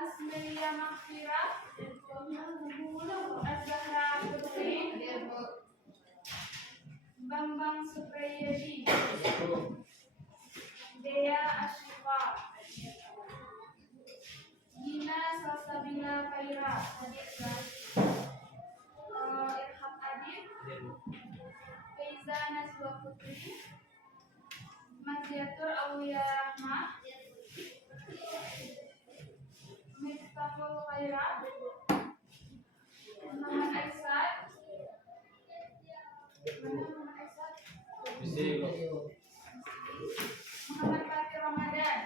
Asmelia Makfira, Azahra Putri, Bambang Supriyadi, Dea Ashifa, Gina Salsabila Kaira, Irham Adib, Faiza Nazwa Putri, Maziatur Aulia Rahmah, Miftahul Khairat, Muhammad Aisyah, Muhammad Fatih Ramadan,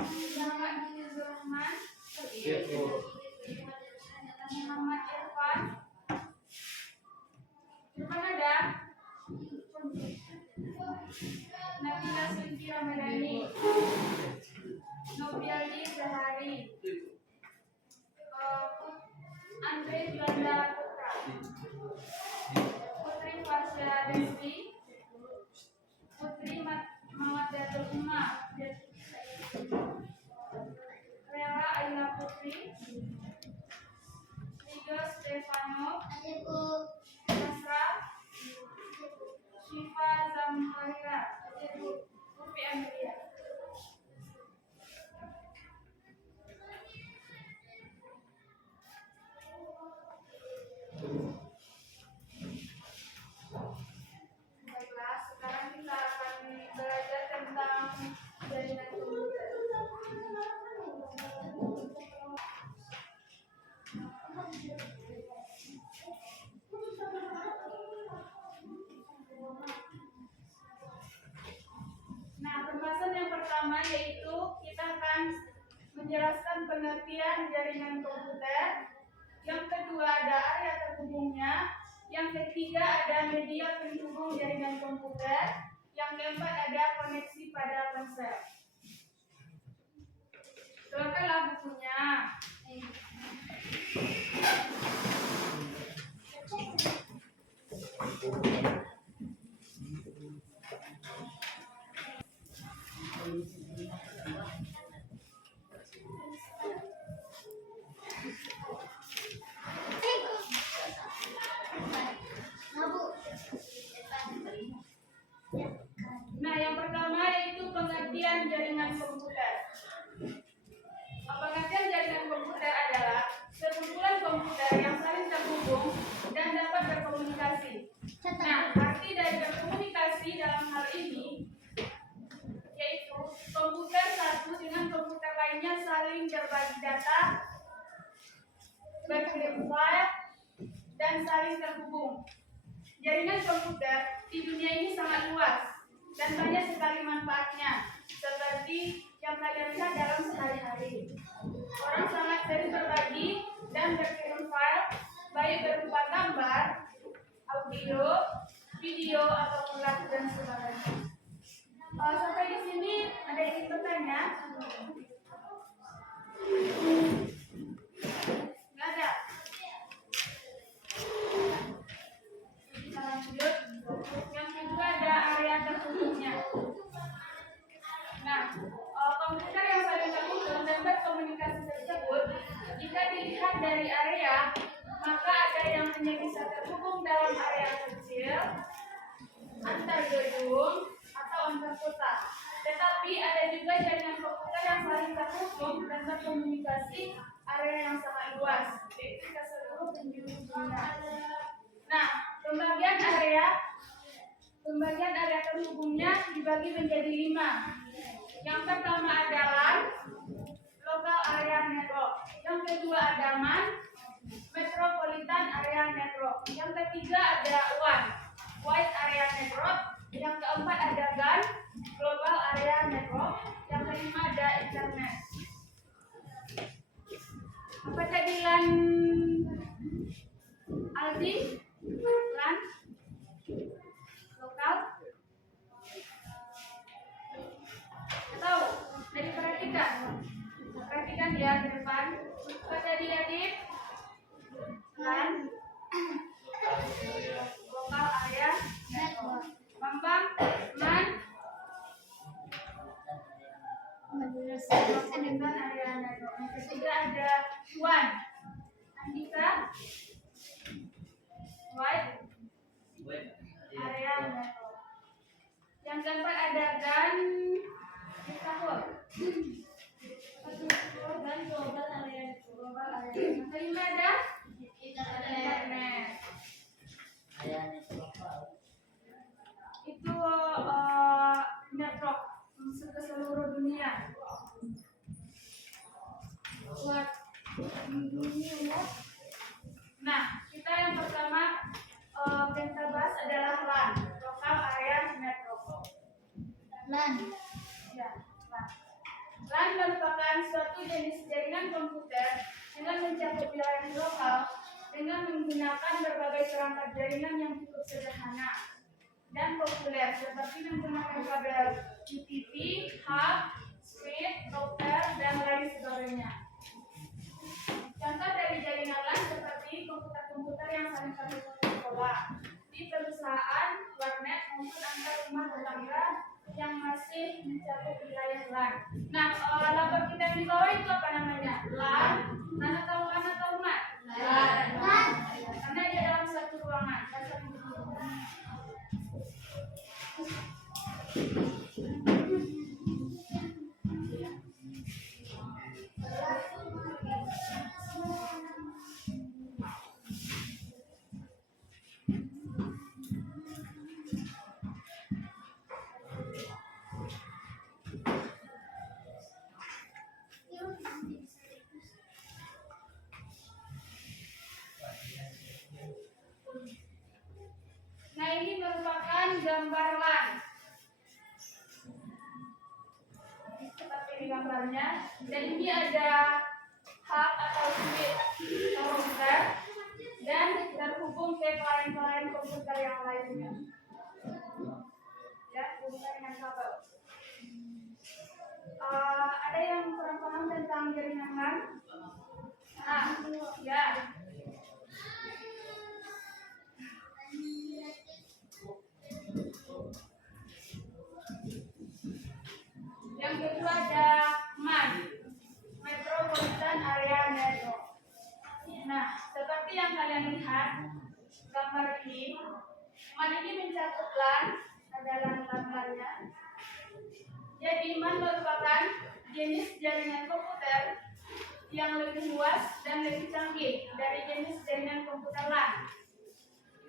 Muhammad Yusuf Rahman, Muhammad Irfan ada Nabila Sinti Ramadhani, Nobiali Zahari, Andre Juanda Putra, Putri Fasya Rizvi, Putri Mawadatul Umma, Rela Aila Putri, Rido Stefano, Nasra, Syifa Zamharira, Upi Amelia. Baiklah, sekarang kita akan belajar tentang jaringan komputer. Nah, pembahasan yang pertama yaitu kita akan menjelaskan pengertian jaringan komputer. Yang kedua ada area terhubungnya. Yang ketiga ada media penghubung jaringan komputer. Yang keempat ada koneksi pada ponsel. Silakanlah bukunya. Nah, yang pertama yaitu pengertian jaringan komputer. Pengertian jaringan komputer adalah sekumpulan komputer yang saling terhubung dan dapat berkomunikasi. Nah, arti dari berkomunikasi dalam hal ini yaitu komputer satu dengan komputer lainnya saling berbagi data, berkirim file, dan saling terhubung. Jaringan komputer di dunia ini sangat luas dan banyak sekali manfaatnya, seperti yang kalian lihat dalam sehari-hari. Orang sangat sering berbagi dan berkirim file, baik berupa gambar, audio, video, ataupun lagu dan sebagainya. Sampai di sini ada yang ingin bertanya? Nggak ada. Kita lanjut. Yang kedua ada area terhubungnya. Nah, komputer yang saling terhubung dan berkomunikasi tersebut, jika dilihat dari area, maka ada yang hanya bisa terhubung dalam area kecil, antar gedung, atau antar kota. Tetapi ada juga jaringan komputer yang saling terhubung dan berkomunikasi area yang sangat luas, yaitu ke seluruh penjuru dunia. Nah, pembagian area terhubungnya dibagi menjadi 5. Yang pertama ada LAN, Local Area Network. Yang kedua ada MAN, Metropolitan Area Network. Yang ketiga ada WAN, Wide Area Network. Yang keempat ada GAN, Global Area Network. Yang kelima ada Internet. Apa tadi LAN? Aldi? LAN? Lokal? Tahu? Jadi perhatikan ya ke depan. Apa tadi Adit? LAN? Lokal area Nah, kita yang pertama kita bahas adalah LAN, Local Area Network. LAN. Ya, LAN. LAN merupakan suatu jenis jaringan komputer dengan mencakup wilayah lokal dengan menggunakan berbagai perangkat jaringan yang cukup sederhana dan populer seperti menggunakan kabel UTP, hub, switch, router, dan lain sebagainya. Contoh dari jaringan LAN seperti komputer-komputer yang saling terhubung di sekolah, di perusahaan, warnet, maupun antar rumah tetangga yang masih mencakup wilayah LAN. Nah, laptop kita yang di bawah itu apa namanya? LAN. LAN atau LAN atau MAN? LAN. Karena dia dalam satu ruangan. Nah, ini merupakan gambar LAN. Seperti di gambarnya. Dan ini ada hub atau switch router dan terhubung ke klien-klien komputer yang lainnya. Ya, hubungan dengan kabel. Ada yang kurang paham tentang jaringan LAN? Nah, ya. Yang kedua ada MAN, Metropolitan Area Network. Nah, seperti yang kalian lihat gambar ini, MAN ini mencakup LAN, ada LAN-LAN-nya. Jadi MAN merupakan jenis jaringan komputer yang lebih luas dan lebih canggih dari jenis jaringan komputer LAN.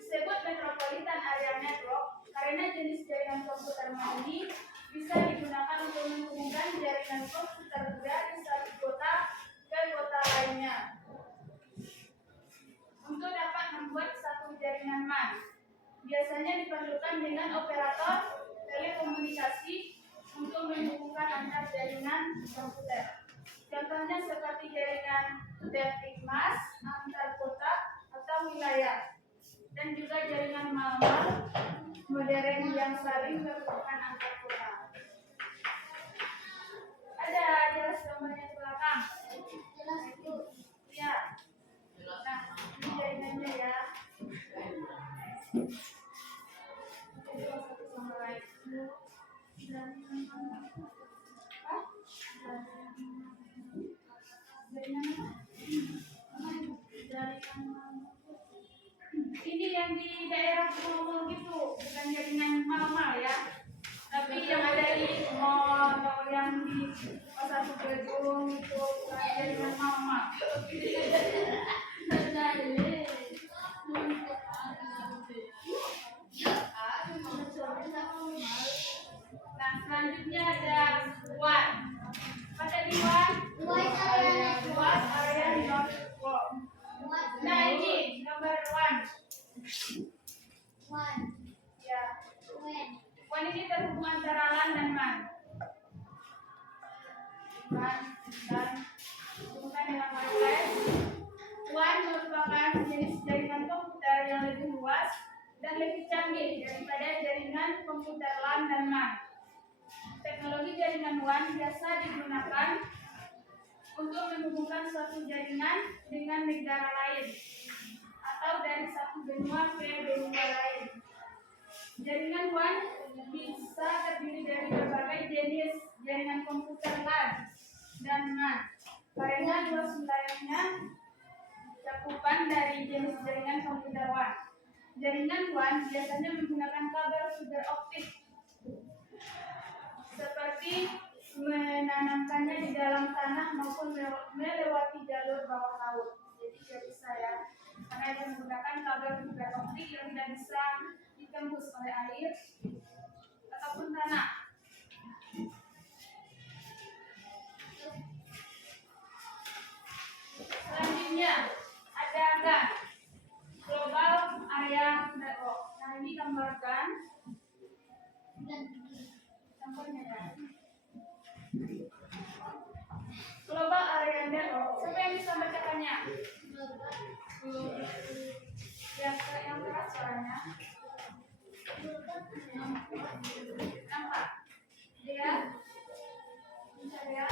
Disebut Metropolitan Area Network karena jenis jaringan komputer MAN ini bisa digunakan untuk menghubungkan jaringan komputer dari satu kota ke kota lainnya. Untuk dapat membuat satu jaringan MAN, biasanya diperlukan dengan operator telekomunikasi untuk menghubungkan antar jaringan komputer. Contohnya seperti jaringan Detikmas antar kota atau wilayah, dan juga jaringan mal-mal modern yang saling menghubungkan antar kota. Ada jelas gambarnya di belakang? Jelas itu. Ya. Nah, ini jaringannya ya. Satu sama lain. Ini yang di daerah mall gitu, bukan jaringan mal-mal ya, tapi yang ada di mall atau yang di pasar gedung itu bukan jaringan mal-mal. Nah, selanjutnya ada WAN. Pada di WAN, luas area network. Nah, ini gambar WAN. Ya. WAN ini terhubung antara LAN dan MAN. LAN dan hubungan dengan Wi-Fi. WAN merupakan jenis jaringan komputer yang lebih luas dan lebih canggih daripada jaringan komputer LAN dan MAN. Teknologi jaringan WAN biasa digunakan untuk menghubungkan suatu jaringan dengan negara lain atau dari satu benua ke benua lain. Jaringan WAN bisa terdiri dari berbagai jenis jaringan komputer LAN dan MAN karena luas wilayahnya cakupan dari jenis jaringan komputer WAN. Jaringan WAN biasanya menggunakan kabel fiber optik seperti menanamkannya di dalam tanah maupun melewati jalur bawah laut. Jadi tidak bisa ya, karena itu menggunakan kabel fiber optik yang tidak bisa ditembus oleh air ataupun tanah. Selanjutnya Selanjutnya ada GAN, Global Area Network. Nah, ini gambarkan contohnya ya. Global Area Network. Siapa yang bisa bacakannya? Yang keras suaranya. Nampak? Dia bisa lihat?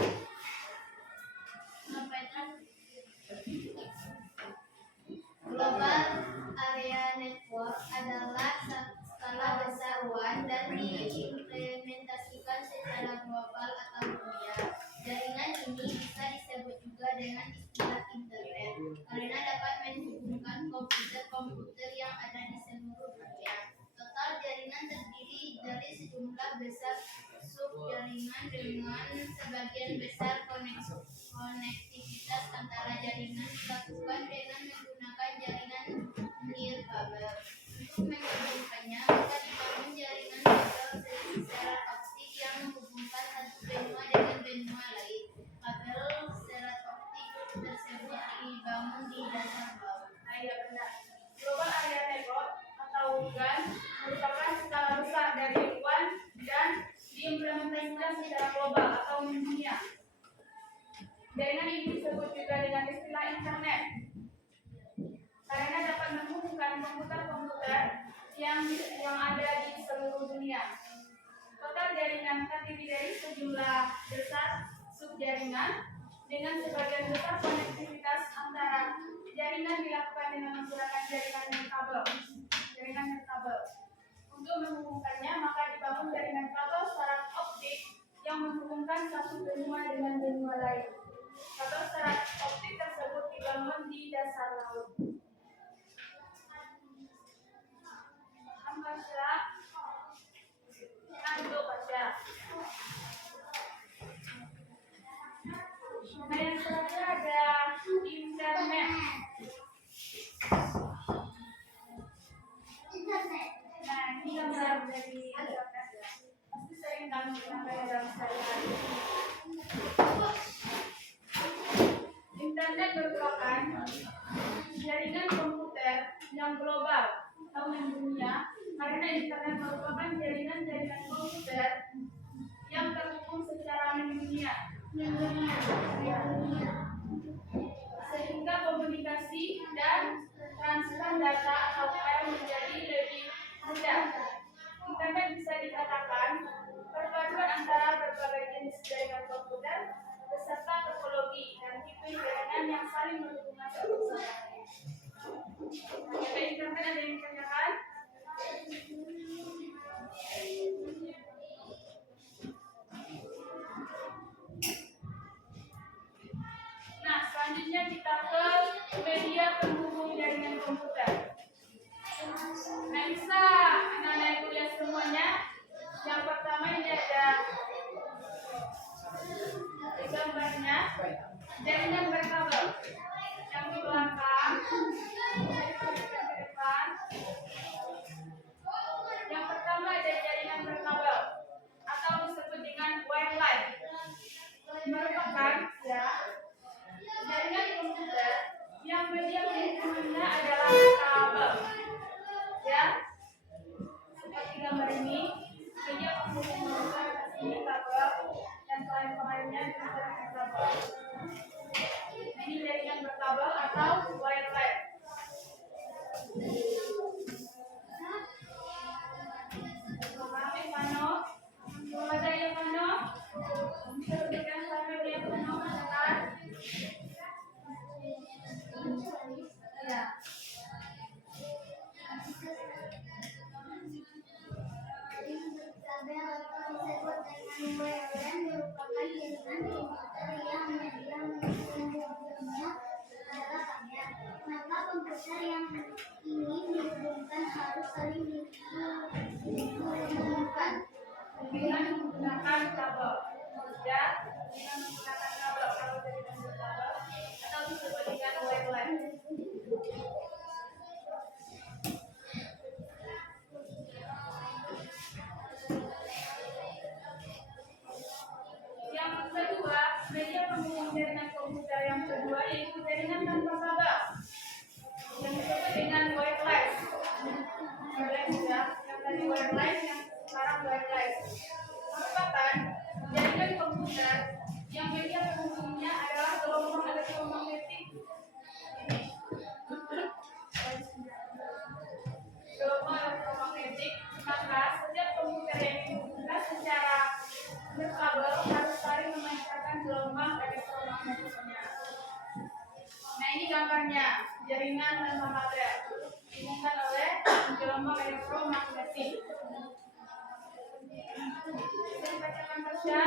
Global Area Network adalah skala besar WAN dan diimplementasikan secara global atau dunia. Jaringan ini bisa disebut juga dengan istilah internet karena dapat menghubungkan komputer-komputer yang ada di seluruh dunia. Total jaringan terdiri dari sejumlah besar subjaringan dengan sebagian besar konektivitas antara jaringan dilakukan dengan menggunakan jaringan nirkabel. Untuk menghubungkannya, maka dibangun jaringan kabel serat optik yang menghubungkan satu benua dengan benua lain. Kabel serat optik tersebut dibangun di dasar laut. Nah, iya benar. Global Area Network atau GAN merupakan skala besar dari WAN dan diimplementasikan secara global atau mendunia. Jaringan ini disebut juga dengan istilah internet karena dapat menghubungkan komputer-komputer yang ada di seluruh dunia. Total jaringan terdiri dari sejumlah besar subjaringan dengan sebagian besar konektivitas antara jaringan dilakukan dengan menggunakan jaringan nirkabel. Untuk menghubungkannya, maka dibangun jaringan kabel serat optik yang menghubungkan satu benua dengan benua lain. Kabel serat optik tersebut dibangun di dasar laut. Baca. Untuk baca. Nah, yang terakhir ada internet. Nah, ini gambar dari internet ya. Pasti sering kamu gunakan dalam sehari-hari. Internet merupakan jaringan komputer yang global atau mendunia karena internet merupakan jaringan komputer yang terhubung secara mendunia sehingga komunikasi dan transfer data atau file menjadi lebih mudah. Internet bisa dikatakan perpaduan antara berbagai jenis jaringan komputer beserta topologi dan tipe jaringan yang saling berhubungan satu sama lain. Pada internet ada yang ditanyakan? Nah, selanjutnya kita ke media penghubung jaringan komputer. Nah, bisa anak-anak yang kuliah semuanya. Yang pertama ini ada gambarnya jaringan berkabel. Yang di belakang, ke depan. Yang pertama ada jaringan berkabel atau disebut dengan wireline. Merupakan ya jaringan komputer yang media penghubungannya adalah kabel. Ya, seperti gambar ini, media penghubung ini kabel dan lain-lainnya dengan kabel. Ini jaringan berkabel atau wireline. Pahami Pano? Ada yang Pano? Bisa berikan sampai yang Pano katakan? Ya. Kabel atau disebut dengan wireline merupakan jaringan komputer yang media menghubungkannya adalah kabel. Maka komputer yang ingin dihubungkan harus saling menghubungkan Dengan menggunakan kabel. Ya, dengan menggunakan kabel kalau jaringan berkabel atau disebut dengan wireline. Yang kedua, media penghubung jaringan komputer yang kedua yaitu jaringan tanpa kabel. juga yang tadi wireless, yang sekarang wireless. Merupakan jaringan komputer yang media penghubungnya adalah gelombang elektromagnetik. Ini gelombang elektromagnetik, maka setiap komputer yang dihubungkan secara berkabel harus saling memancarkan gelombang elektromagnetiknya. Nah, ini gambarnya jaringan tanpa kabel dihubungkan oleh gelombang elektromagnetik. Bisa dibacakan saja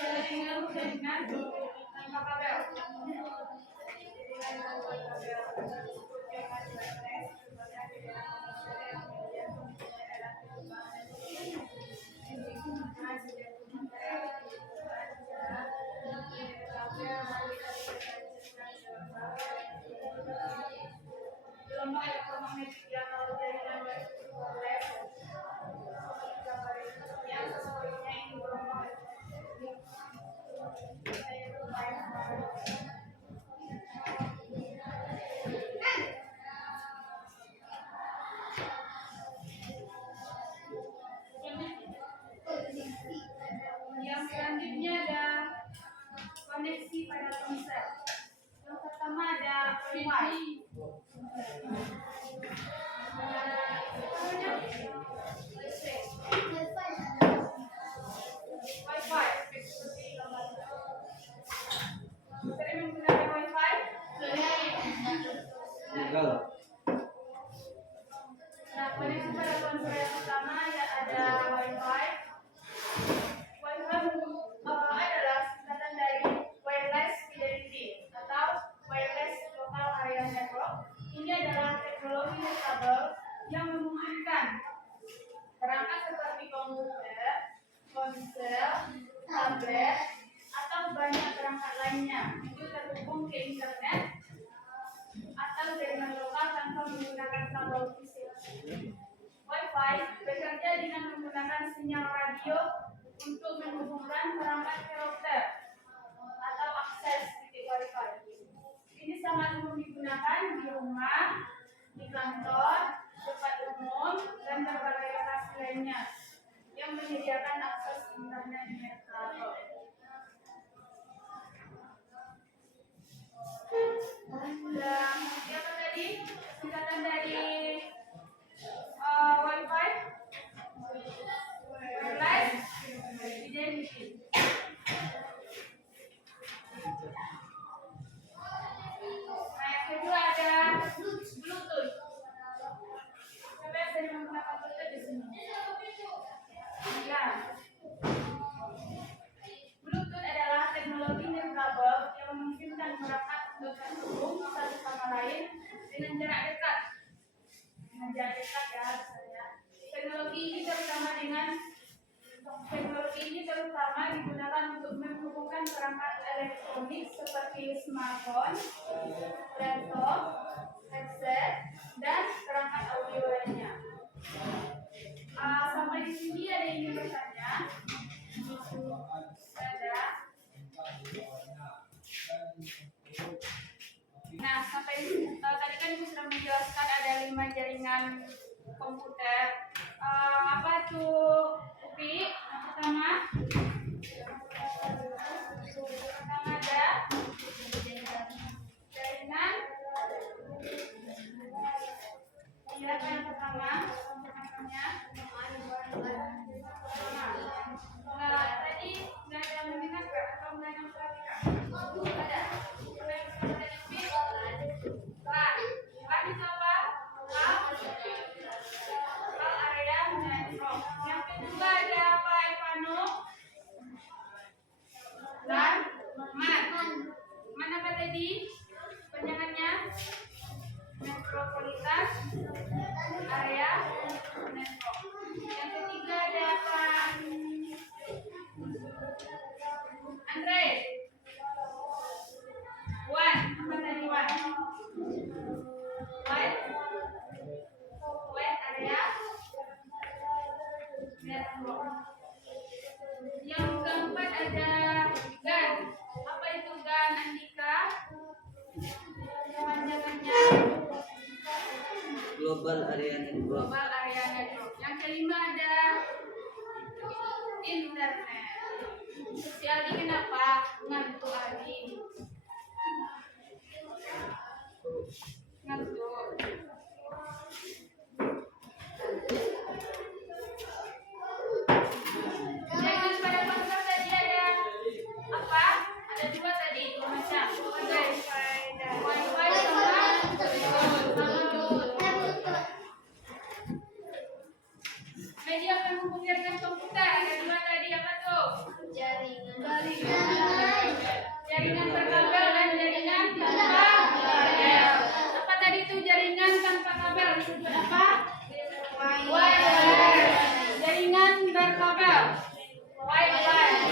jaringan tanpa kabel. Gelombang elektromagnetik yang kalau jaringan wireless yang sesuainya ini gelombang yang selanjutnya ada koneksi pada ponsel. Yang pertama ada Wi-Fi. Wi-Fi. Sering menggunakan Wi-Fi? Nah, koneksi pada ponsel yang pertama ya ada Wi-Fi. Wi-Fi adalah singkatan dari Wireless Fidelity atau Wireless Local Area Network. Ini adalah teknologi nirkabel yang memungkinkan perangkat seperti komputer, ponsel, tablet, atau banyak perangkat lainnya itu terhubung ke internet atau jaringan lokal tanpa menggunakan kabel fisik. Wi-Fi bekerja dengan menggunakan sinyal radio untuk menghubungkan perangkat ke router atau akses titik Wi-Fi. Ini sangat umum digunakan di rumah, di kantor, tempat umum, dan berbagai lokasi lainnya yang menyediakan akses internet nirkabel. Dan apa tadi singkatan dari Wi-Fi? Wireless Fidelity. Nah, yang kedua ada Bluetooth. Siapa yang sering menggunakan Bluetooth di sini? Ya. Bluetooth adalah teknologi nirkabel yang memungkinkan perangkat untuk terhubung satu sama lain dengan jarak dekat. Dengan jarak dekat ya, misalnya. Teknologi ini terutama digunakan untuk menghubungkan perangkat elektronik seperti smartphone, laptop, headset, dan perangkat audio lainnya. Sampai di sini ada yang ingin bertanya? Ada? Nah, sampai tadi kan Ibu sudah menjelaskan ada 5 jaringan komputer. Apa tuh, Upi? Yang pertama ada jaringan. Siapa yang pertama? Nah, tadi nggak ada yang mendengar atau nggak ada yang perhatikan? Ada. Lan itu apa? Local area network. Yang kedua ada apa, Ivano? Lan, man apa tadi? Panjangannya? Metropolitan area network. Yang ketiga ada apa? Andre. Wan, apa tadi Wan? Wide area network. Yang keempat ada GAN. Apa itu GAN, Andika? Panjangannya Global Area Network. Global Area area network. Yang kelima ada internet. Si Aldi kenapa ngantuk Aldi? Ngantuk. Jaringan pada ponsel tadi ada apa? Ada dua tadi, dua macam. Ada Wi-Fi sama Bluetooth. Media penghubung jaringan komputer ada dua tadi, apa tuh? Jaringan berkabel dan jaringan tanpa kabel. Apa tadi tuh jaringan tanpa kabel disebut apa? Wireless. Jaringan berkabel. Wireless.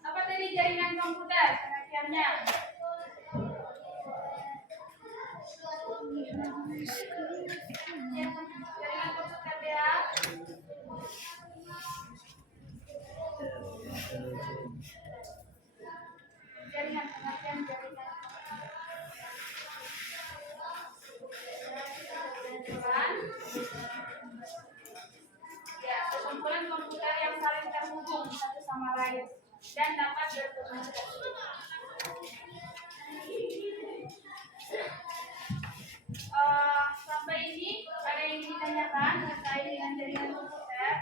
Apa tadi jaringan komputer? Pengertiannya. Jaringan komputer ya. Jaringan pengertian jaringan. Ya, sekumpulan komputer yang saling terhubung satu sama lain dan dapat berkomunikasi. Sampai ini ada yang ingin ditanyakan terkait dengan jaringan komputer?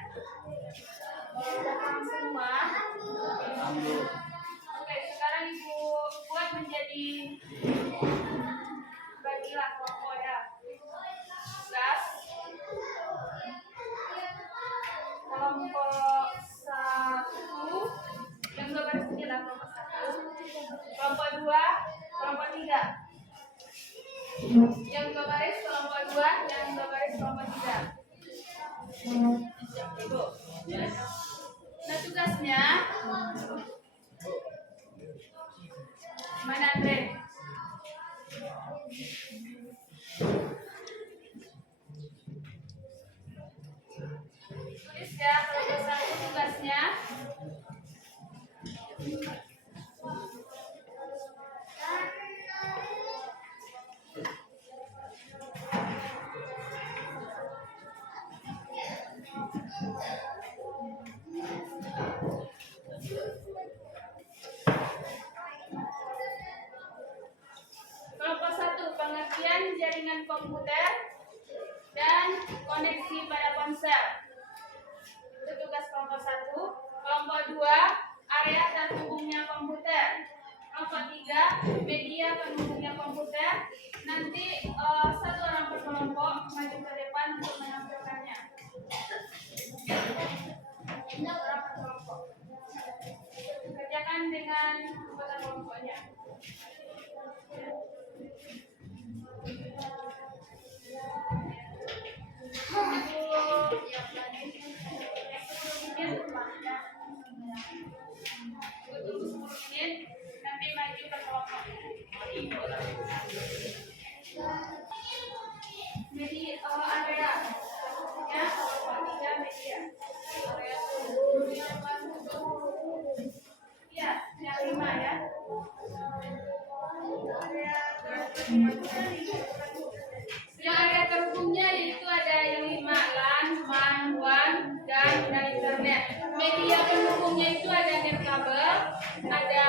Paham semua? Oke, sekarang Ibu buat menjadi bagilah kelompok ya. Tugas kelompok 1 yang gambar sini lah kelompok 1, kelompok 2, kelompok 3. Yang dua baris kelompok 2, yang dua baris kelompok 3. Nah, tugasnya mana Andre? Tulis ya, kelompok 1 tugasnya kelompok 1 pengertian jaringan komputer dan koneksi pada ponsel. Itu tugas kelompok 1. Kelompok 2 area terhubungnya komputer. Kelompok 3 media penghubungnya komputer. Nanti satu orang per kelompok maju ke depan untuk menampilkannya. Orang per kelompok. Kerjakan dengan anggota kelompoknya. Tunggu 10 menit, nanti maju ke kelompok. Jadi area ya, kelompok 3 media. Area ya, yang 5 ya. Yang area terhubungnya yaitu ada yang 5 LAN, MAN, WAN, dan internet. Media penghubungnya itu ada nirkabel, ada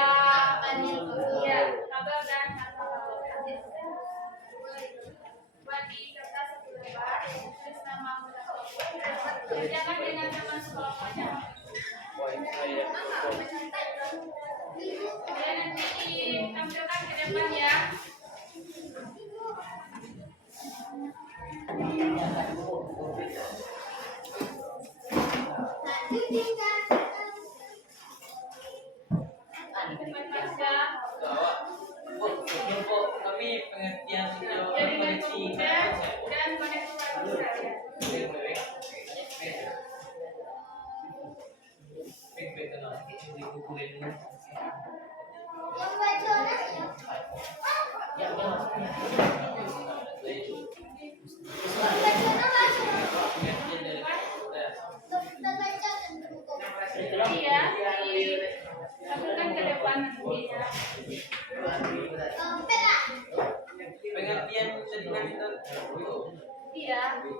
ya, kabel dan tanpa kabel. Buat di kertas satu lembar, tulis nama anggota kelompok. Kerjakan dengan teman sekelompoknya. Ya, nanti ditampilkan ke depan ya. Kami pengertian Jaringan komputer dan koneksi ponsel ya. Yang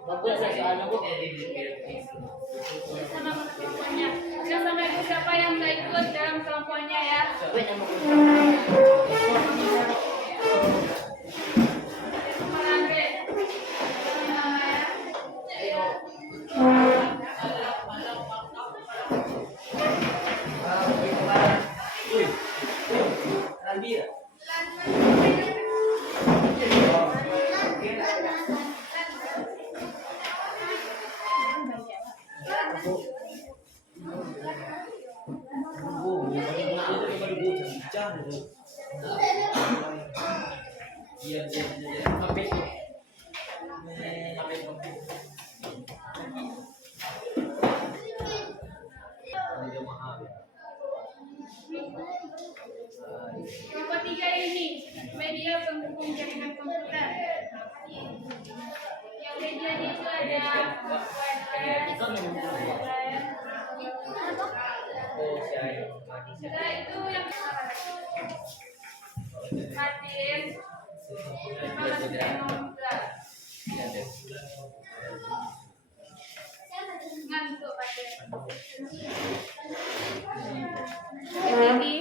Bagus ya soalnya bu. Sama kelompoknya. Sudah sama ibu siapa yang nggak ikut dalam kelompoknya ya? Siapa yang mau Nomor Andre. Nama ya. Kelompok 3 ini media penghubung jaringan komputer. Yang medianya itu ada setelah itu yang Martin ngantuk Martin. Ini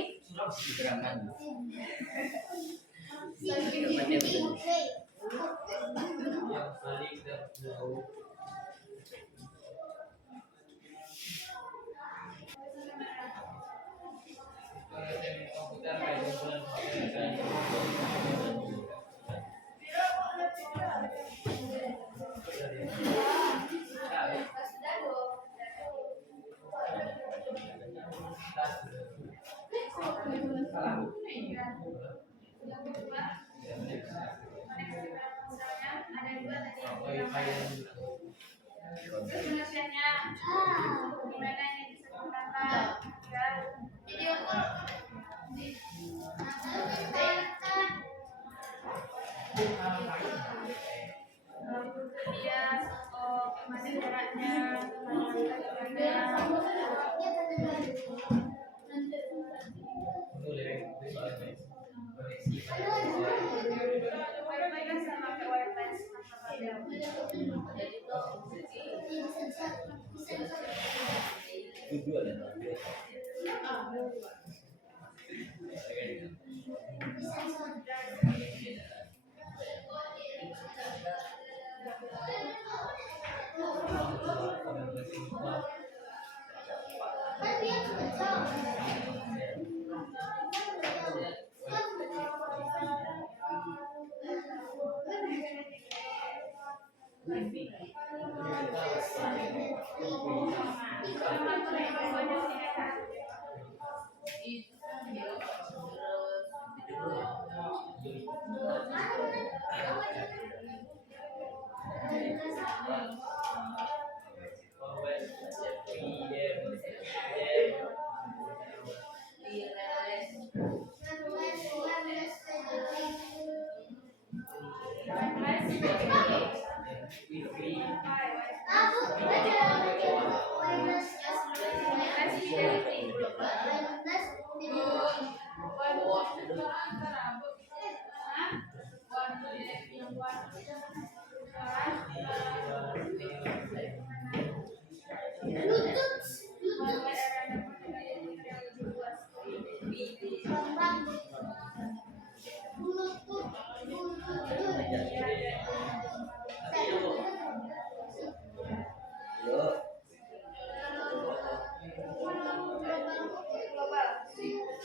pengertiannya gimana ini disempurnakan ya. Video call. Dia gimana jaraknya, baik-baik sama ke wireless.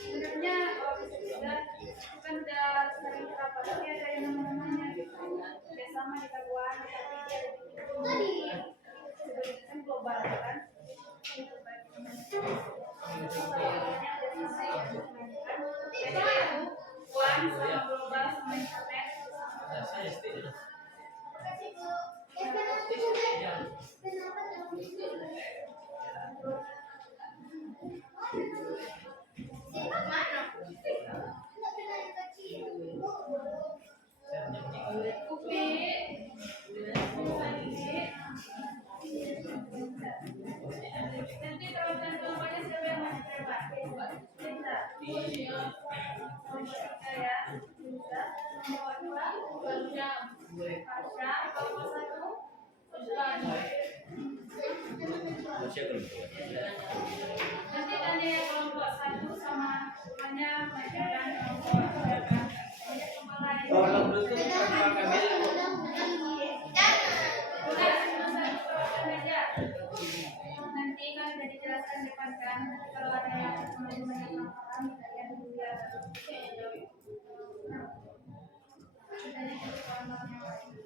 Sebenarnya kan udah sering rapat, tapi ada yang namanya bersama di Kabuan, tapi dia kan global kan. Kabuan sama global sama internet. Nanti kalau contohnya siapa yang mau ditembak? Ya, nomor 2, Pasha, kalau satu Nanti tanya kelompok 1 sama hanya mengajarkan kelompok ya kan. Kepala ini. Kalau Bluetooth tanpa kabel. Udah, cuma satu perhatian aja. Nanti kan udah dijelaskan di depan kan. Nanti kalau ada yang belum paham, kalian dulu ya. Kita lihat ke kelompoknya lagi.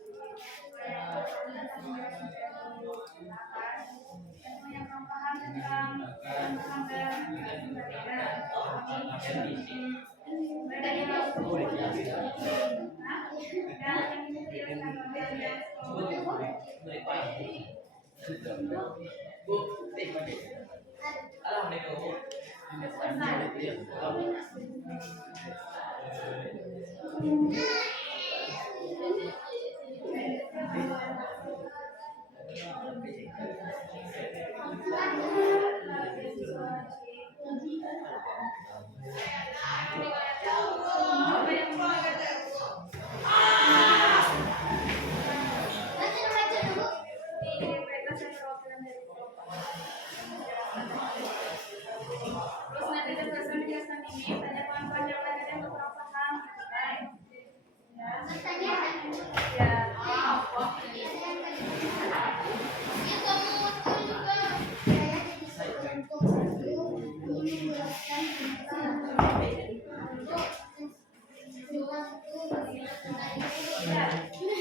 Yang paham tentang gambar berbeda. Beda yang terus nanti dasar penjelasan ini tanya kawan-kawan yang lain yang kurang paham, kan? Ya. Ya.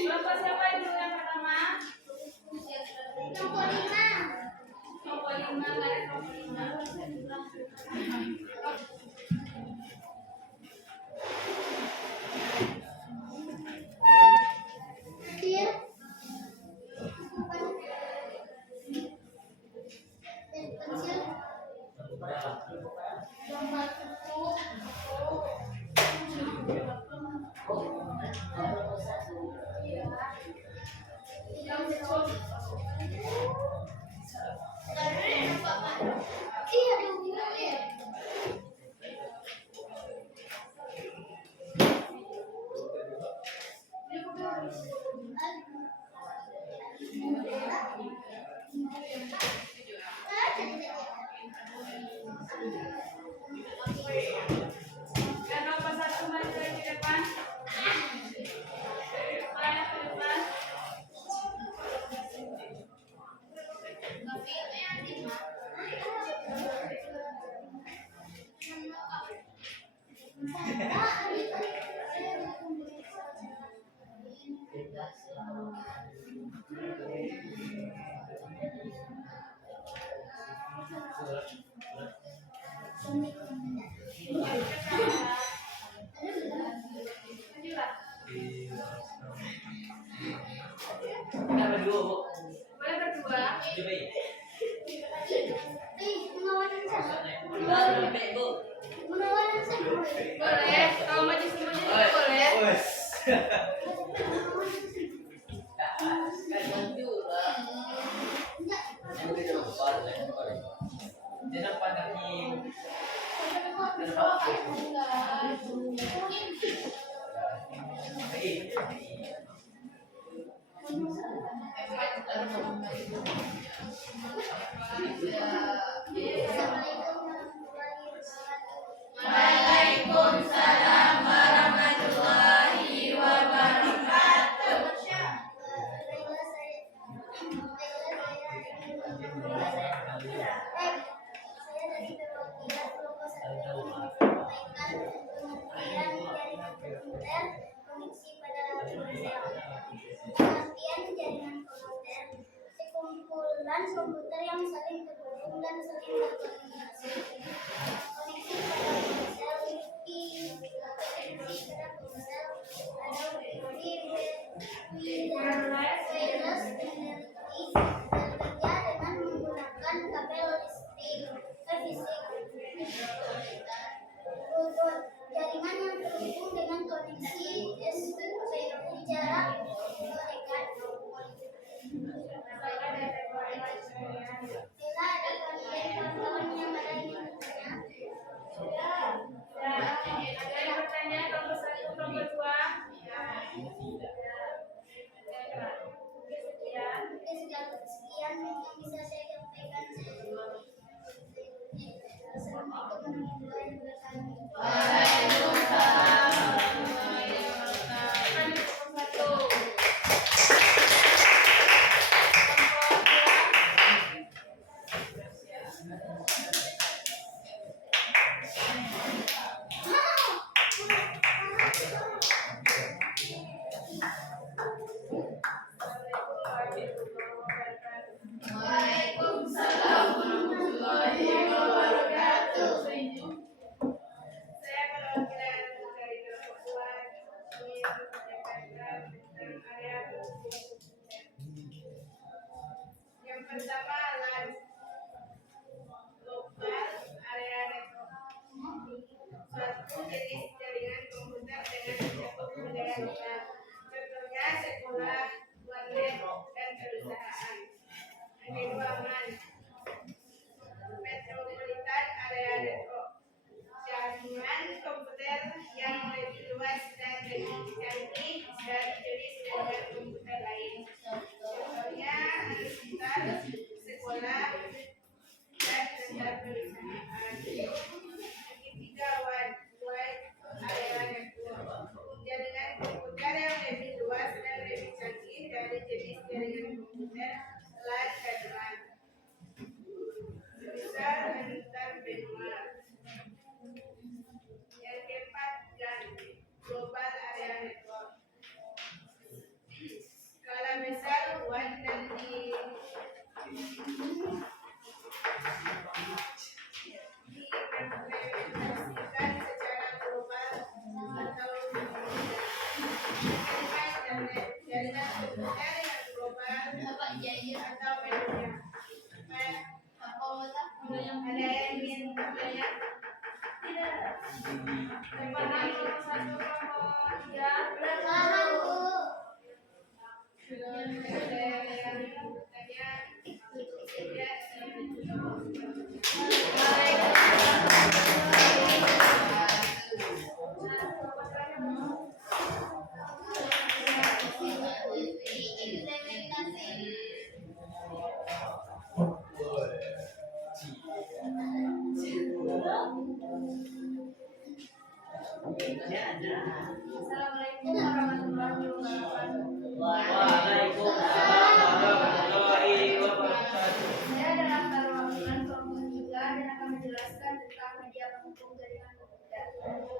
Kelompok siapa itu yang pertama? Kelompok 5, nggak ada kelompok 5. Dan nomor 1 maju lagi ke depan. Banyak ke depan. Majulah. Kita berdua, Bu. Boleh berdua. Coba ya. Boleh. Kalau maju semuanya juga boleh. Di depan kaki. Waalaikumsalam warahmatullahi wabarakatuh. Saya dari perwakilan kelompok 1 menyampaikan pengertian jaringan komputer koneksi pada ponsel. Pengertian jaringan komputer sekumpulan komputer yang saling terhubung dan saling berkomunikasi. Koneksi pada ponsel koneksi pada ponsel ada wireless energi bekerja dengan menggunakan kabel listrik fisik. Untuk jaringan yang terhubung dengan koneksi SPU jarak dekat. Bila ada kawan-kawan yang ada yang bertanya. Ada yang bertanya kelompok 1, kelompok 2? Sekian. Sekian yang bisa saya sampaikan. pertama LAN lokal area network. Suatu jenis jaringan komputer dengan mencakup daya lokal. Contohnya sekolah, warnet, dan perusahaan. Yang kedua MAN, metropolitan area network. Jaringan komputer yang lebih luas dan lebih canggih dari jenis jaringan komputer lain. Contohnya hospital, sekolah, dan kantor perusahaan. Yang ketiga wide area network. Jaringan komputer yang lebih luas dan lebih canggih dari jenis jaringan komputer LAN dan WAN. Misal antar benua. Yang keempat GAN, global area network. Skala besar WAN dan diimplementasikan secara global atau internet, jaringan komputer yang global Bapak Jaya. atau mendunia. Ada yang ingin bertanya? Tidak. Jawaban nomor 1 nomor 3. Paham, Bu. Belum ada yang bertanya? Tidak. Assalamualaikum warahmatullahi wabarakatuh. Waalaikumsalam warahmatullahi wabarakatuh. Saya adalah Tarwakilan kelompok 3 dan akan menjelaskan tentang media penghubung jaringan komputer.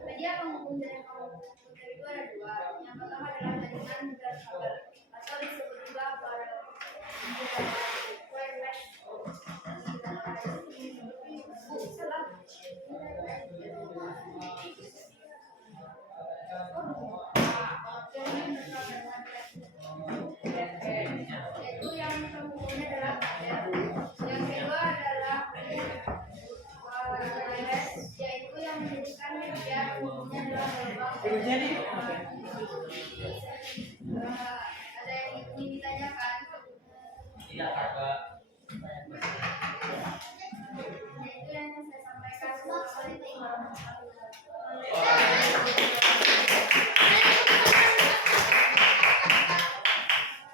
Media penghubung jaringan komputer itu ada dua. Yang pertama adalah jaringan berkabel atau disebut juga wireless. Yaitu yang penghubungnya adalah kabel. Yang kedua adalah wireless, yaitu yang menjadikan media penghubungnya adalah gelombang. Ada yang ingin ditanyakan? Tidak Kakak. Yaitu yang saya sampaikan. Assalamualaikum warahmatullahi wabarakatuh.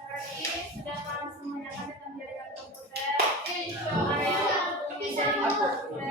Berarti sudah paham semuanya kan tentang jaringan komputer? Area jaringan komputer.